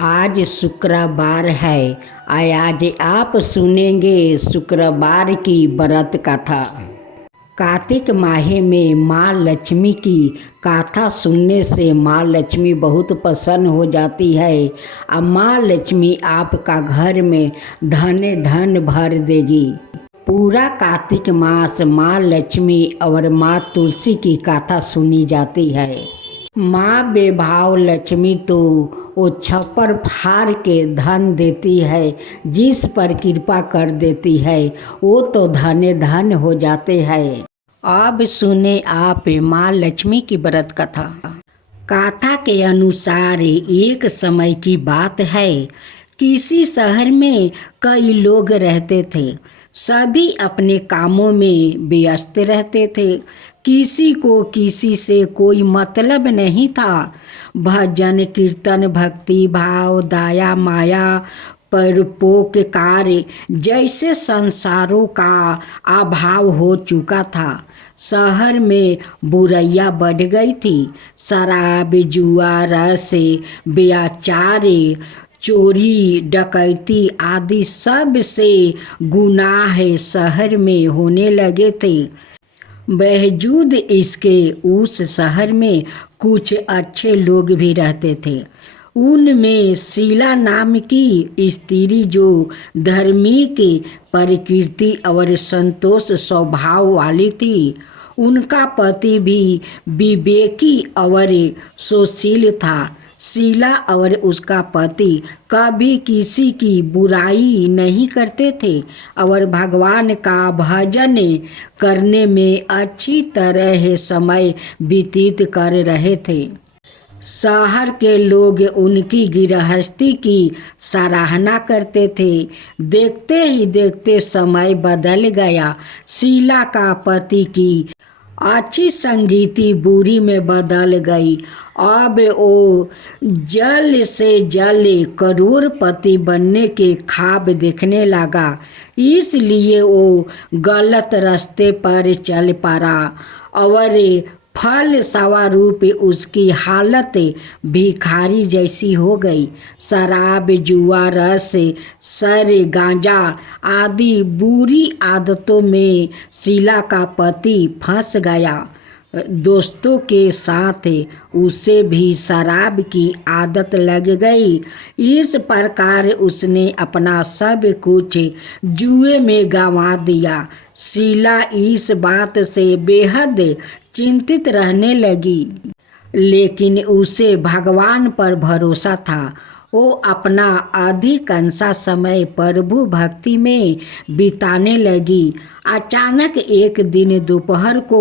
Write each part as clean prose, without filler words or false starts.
आज शुक्रवार है। आज आप सुनेंगे शुक्रवार की व्रत कथा। कार्तिक माह में माँ लक्ष्मी की कथा सुनने से माँ लक्ष्मी बहुत प्रसन्न हो जाती है और माँ लक्ष्मी आपका घर में धन धन भर देगी। पूरा कार्तिक मास माँ लक्ष्मी और माँ तुलसी की कथा सुनी जाती है। माँ बेभाव लक्ष्मी तो वो छप्पर फाड़ के धन देती है, जिस पर कृपा कर देती है वो तो धन्य धन हो जाते हैं। अब सुने आप माँ लक्ष्मी की व्रत कथा। कथा के अनुसार एक समय की बात है। किसी शहर में कई लोग रहते थे। सभी अपने कामों में व्यस्त रहते थे। किसी को किसी से कोई मतलब नहीं था। भजन कीर्तन भक्ति भाव दया माया परोपकार जैसे संसारों का अभाव हो चुका था। शहर में बुराइयां बढ़ गई थी। शराब जुआ रस व्यभिचार चोरी डकैती आदि सब से गुनाह शहर में होने लगे थे। बावजूद इसके उस शहर में कुछ अच्छे लोग भी रहते थे। उनमें शीला नाम की स्त्री जो धार्मिक प्रकृति और संतोष स्वभाव वाली थी। उनका पति भी विवेकी और सुशील था। शीला और उसका पति कभी किसी की बुराई नहीं करते थे और भगवान का भजन करने में अच्छी तरह समय व्यतीत कर रहे थे। शहर के लोग उनकी गृहस्थी की सराहना करते थे। देखते ही देखते समय बदल गया। शीला का पति की अच्छी संगति बुरी में बदल गई। अब वो जल्द से जल्द करोड़पति बनने के ख्वाब देखने लगा। इसलिए वो गलत रास्ते पर चल पड़ा और फल स्वरूप उसकी हालत भिखारी जैसी हो गई। शराब जुआ रस सर गांजा आदि बुरी आदतों में शीला का पति फंस गया। दोस्तों के साथ उसे भी शराब की आदत लग गई। इस प्रकार उसने अपना सब कुछ जुए में गंवा दिया। शीला इस बात से बेहद चिंतित रहने लगी, लेकिन उसे भगवान पर भरोसा था। वो अपना अधिकांश समय प्रभु भक्ति में बिताने लगी। अचानक एक दिन दोपहर को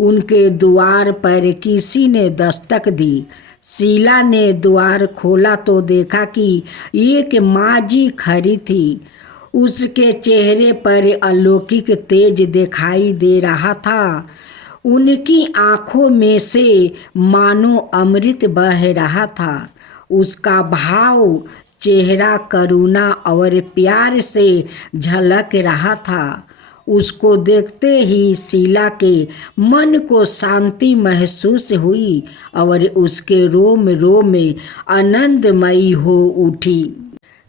उनके द्वार पर किसी ने दस्तक दी। शीला ने द्वार खोला तो देखा कि एक माँ जी खड़ी थी। उसके चेहरे पर अलौकिक तेज दिखाई दे रहा था। उनकी आँखों में से मानो अमृत बह रहा था। उसका भाव चेहरा करुणा और प्यार से झलक रहा था। उसको देखते ही शीला के मन को शांति महसूस हुई और उसके रोम रोम में आनंदमयी हो उठी।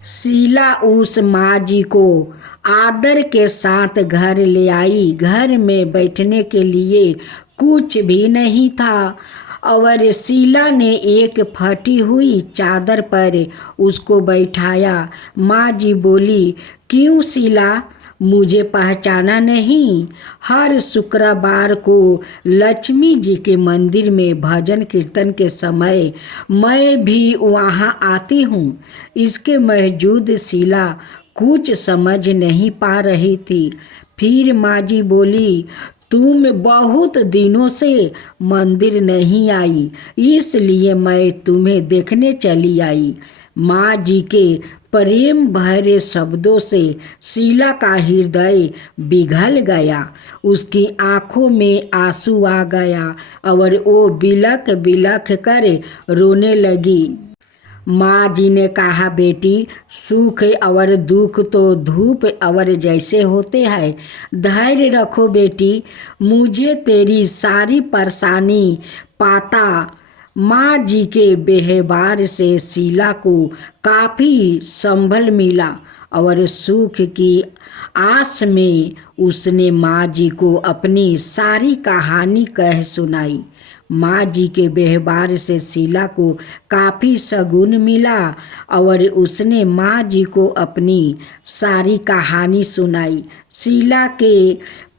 शीला उस माँ जी को आदर के साथ घर ले आई। घर में बैठने के लिए कुछ भी नहीं था और शीला ने एक फटी हुई चादर पर उसको बैठाया। माँ जी बोली, क्यों शीला, मुझे पहचाना नहीं? हर शुक्रवार को लक्ष्मी जी के मंदिर में भजन कीर्तन के समय मैं भी वहाँ आती हूँ। इसके बावजूद शीला कुछ समझ नहीं पा रही थी। फिर माँ जी बोली, तुम बहुत दिनों से मंदिर नहीं आई, इसलिए मैं तुम्हें देखने चली आई। माँ जी के प्रेम भरे शब्दों से शीला का हृदय पिघल गया। उसकी आंखों में आंसू आ गया और वो बिलख बिलख कर रोने लगी। माँ जी ने कहा, बेटी, सुख और दुख तो धूप और जैसे होते हैं। धैर्य रखो बेटी, मुझे तेरी सारी परेशानी पता माँ जी के व्यवहार से शीला को काफ़ी संभल मिला और सुख की आस में उसने माँ जी को अपनी सारी कहानी कह सुनाई। माँ जी के व्यवहार से शीला को काफ़ी सगुन मिला और उसने माँ जी को अपनी सारी कहानी सुनाई। शीला के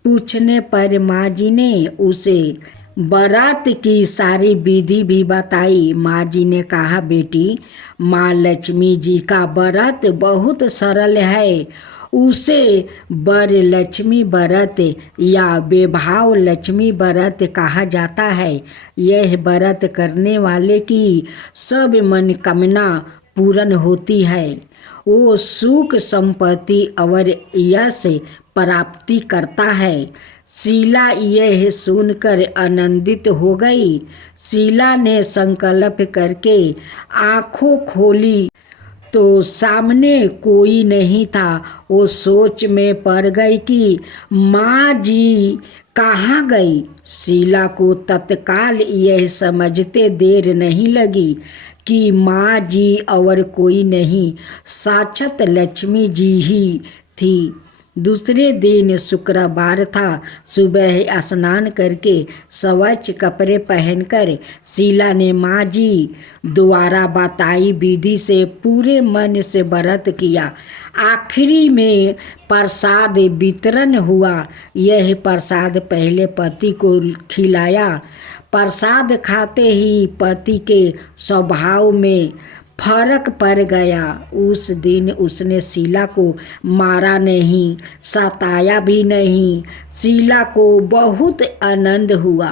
पूछने पर माँ जी ने उसे बारात की सारी विधि भी बताई। माँ जी ने कहा, बेटी, माँ लक्ष्मी जी का व्रत बहुत सरल है। उसे वर लक्ष्मी व्रत या वैभव लक्ष्मी व्रत कहा जाता है। यह व्रत करने वाले की सब मनोकामना पूर्ण होती है। वो सुख संपत्ति और यश प्राप्ति करता है। शीला यह सुनकर आनंदित हो गई। शीला ने संकल्प करके आंखों खोली तो सामने कोई नहीं था। वो सोच में पड़ गई कि माँ जी कहाँ गई। शीला को तत्काल यह समझते देर नहीं लगी कि माँ जी और कोई नहीं, साक्षात लक्ष्मी जी ही थी। दूसरे दिन शुक्रवार था। सुबह स्नान करके स्वच्छ कपड़े पहनकर शीला ने माँ जी द्वारा बताई विधि से पूरे मन से व्रत किया। आखिरी में प्रसाद वितरण हुआ। यह प्रसाद पहले पति को खिलाया। प्रसाद खाते ही पति के स्वभाव में फर्क पड़ गया। उस दिन उसने शीला को मारा नहीं, सताया भी नहीं। शीला को बहुत आनंद हुआ।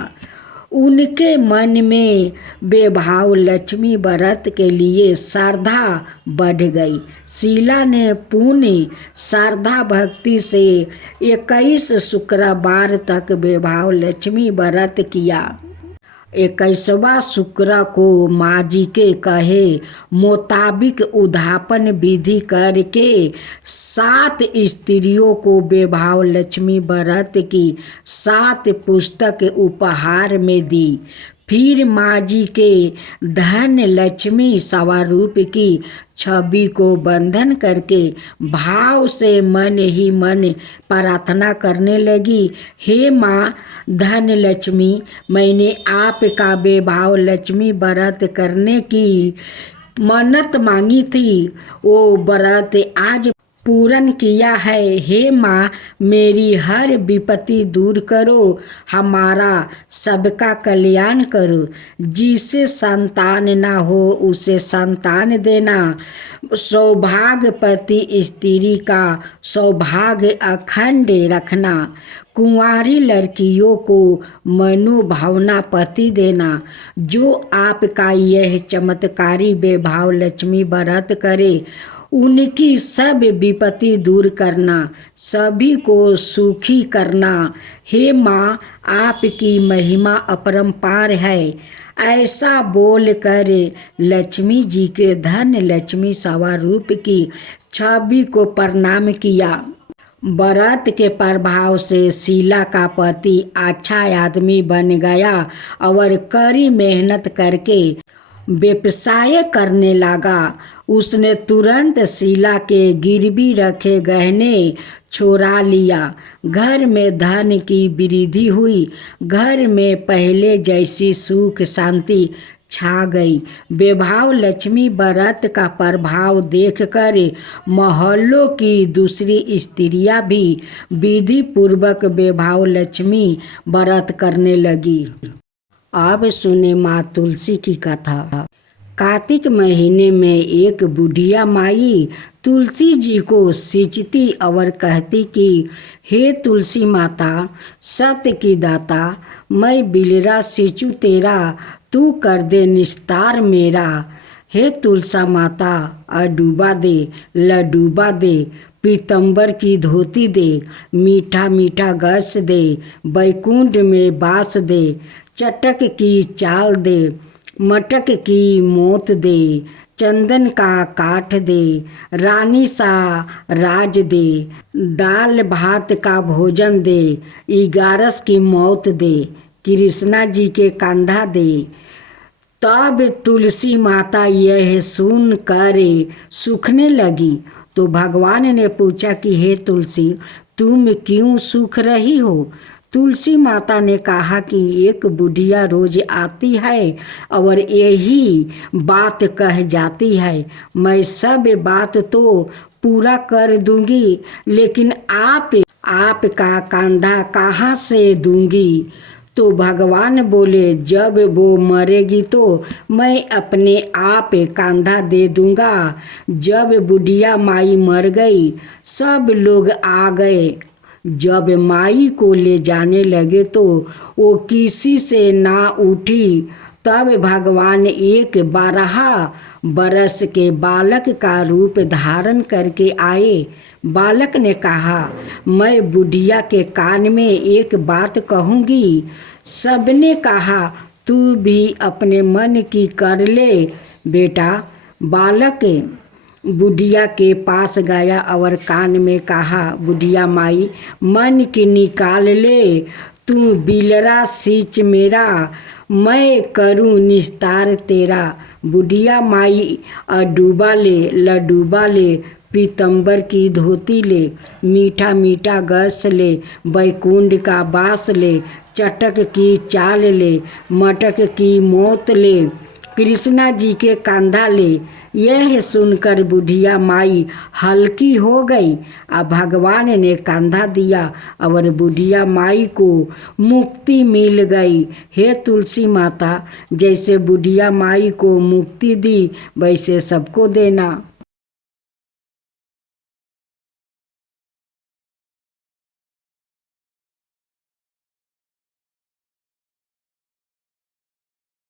उनके मन में वैभव लक्ष्मी व्रत के लिए श्रद्धा बढ़ गई। शीला ने पूर्ण श्रद्धा भक्ति से 21 शुक्रवार तक वैभव लक्ष्मी व्रत किया। 21वां शुक्र को माँ जी के कहे मुताबिक उद्यापन विधि करके 7 स्त्रियों को वैभव लक्ष्मी व्रत की 7 पुस्तक उपहार में दी। फिर माँ जी के धन लक्ष्मी स्वरूप की छवि को बंधन करके भाव से मन ही मन प्रार्थना करने लगी, हे माँ धन लक्ष्मी, मैंने आपका वैभव लक्ष्मी व्रत करने की मन्नत मांगी थी। वो व्रत आज पूर्ण किया है। हे माँ, मेरी हर विपत्ति दूर करो, हमारा सबका कल्याण करो। जिसे संतान ना हो उसे संतान देना। सौभाग्यवती स्त्री का सौभाग्य अखंड रखना। कुंवारी लड़कियों को मनोभावना पति देना। जो आपका यह चमत्कारी वैभव लक्ष्मी व्रत करे उनकी सब विपत्ति दूर करना, सभी को सुखी करना। हे माँ, आपकी महिमा अपरंपार है। ऐसा बोलकर लक्ष्मी जी के धन लक्ष्मी स्वरूप की छवि को प्रणाम किया। व्रत के प्रभाव से शीला का पति अच्छा आदमी बन गया और कड़ी मेहनत करके व्यवसाय करने लगा। उसने तुरंत शीला के गिरवी रखे गहने चुरा लिया। घर में धन की वृद्धि हुई। घर में पहले जैसी सुख शांति छा गई। वैभव लक्ष्मी व्रत का प्रभाव देखकर मोहल्लों की दूसरी स्त्रियां भी विधि पूर्वक वैभव लक्ष्मी व्रत करने लगी। अब सुने माँ तुलसी की कथा। कार्तिक महीने में एक बुढ़िया माई तुलसी जी को सींचती और कहती कि हे तुलसी माता, सत्य की दाता, मैं बिलरा सींचू तेरा, तू कर दे निस्तार मेरा। हे तुलसा माता, अडूबा दे, लडूबा दे, पीतंबर की धोती दे, मीठा मीठा गस दे, बैकुंठ में बास दे, चटक की चाल दे, मटक की मोत दे, चंदन का काठ दे, रानी सा राज दे, दाल भात का भोजन दे, 11 की मौत दे, कृष्णा जी के कंधा दे, तब तुलसी माता यह सुन कर सूखने लगी। तो भगवान ने पूछा कि हे तुलसी, तुम क्यों सूख रही हो? तुलसी माता ने कहा कि एक बुढ़िया रोज आती है और यही बात कह जाती है। मैं सब बात तो पूरा कर दूंगी, लेकिन आपका कंधा कहाँ से दूंगी? तो भगवान बोले, जब वो मरेगी तो मैं अपने आप कंधा दे दूंगा। जब बुढ़िया माई मर गई, सब लोग आ गए। जब माई को ले जाने लगे तो वो किसी से ना उठी। तब भगवान एक 12 बरस के बालक का रूप धारण करके आए। बालक ने कहा, मैं बुढ़िया के कान में एक बात कहूँगी। सबने कहा, तू भी अपने मन की कर ले बेटा। बालक बुढ़िया के पास गया और कान में कहा, बुढ़िया माई, मन की निकाल ले, तू बिलरा सींच मेरा, मैं करूँ निस्तार तेरा। बुढ़िया माई डूबा ले, पीतम्बर की धोती ले, मीठा मीठा गस ले, बैकुंठ का बास ले, चटक की चाल ले, मटक की मौत ले, कृष्णा जी के कंधा ले। यह सुनकर बुढ़िया माई हल्की हो गई। अब भगवान ने कंधा दिया और बुढ़िया माई को मुक्ति मिल गई। हे तुलसी माता, जैसे बुढ़िया माई को मुक्ति दी वैसे सबको देना।